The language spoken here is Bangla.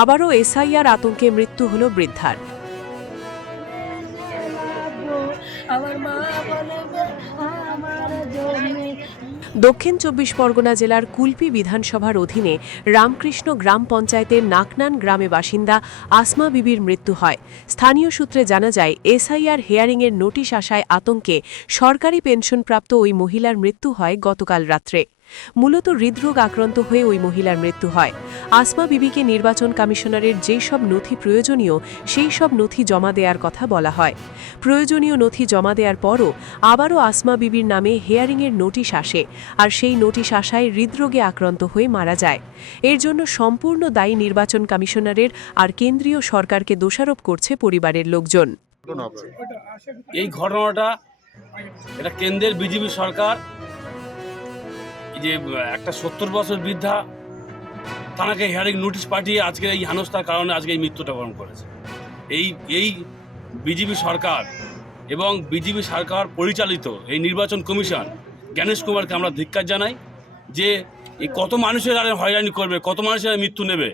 আবারও এসআইআর আতঙ্কে মৃত্যু হল বৃদ্ধার। দক্ষিণ ২৪ পরগনা জেলার কুলপি বিধানসভার অধীনে রামকৃষ্ণ গ্রাম পঞ্চায়েতের নাকনান গ্রামে বাসিন্দা আসমা বিবির মৃত্যু হয়। স্থানীয় সূত্রে জানা যায়, এসআইআর হিয়ারিংয়ের নোটিশ আসায় আতঙ্কে সরকারি পেনশনপ্রাপ্ত ওই মহিলার মৃত্যু হয় গতকাল রাত্রে। মূলত হৃদরোগ আক্রান্ত হয়ে ওই মহিলার মৃত্যু হয়। আসমা বিবিকে নির্বাচন কমিশনারের যেই সব নথি প্রয়োজনীয় সেই সব নথি জমা দেওয়ার কথা বলা হয়। প্রয়োজনীয় নথি জমা দেওয়ার পরও আবারও আসমা বিবির নামে হিয়ারিংয়ের নোটিশ আসে, আর সেই নোটিশ আসায় হৃদরোগে আক্রান্ত হয়ে মারা যায়। এর জন্য সম্পূর্ণ দায়ী নির্বাচন কমিশনারের আর কেন্দ্রীয় সরকারকে দোষারোপ করছে পরিবারের লোকজন। এই ঘটনাটা এটা কেন্দ্রের বিজেপি সরকার, যে একটা ৭০ বছর বৃদ্ধা তাকে হিয়ারিং নোটিশ পাঠিয়ে আজকের এই হেনস্থার কারণে আজকে এই মৃত্যুটা বরণ করেছে। এই বিজেপি সরকার এবং বিজেপি সরকার পরিচালিত এই নির্বাচন কমিশন জ্ঞানেশ কুমারকে আমরা ধিক্কার জানাই, যে এই কত মানুষের আর হয়রানি করবে, কত মানুষের মৃত্যু নেবে।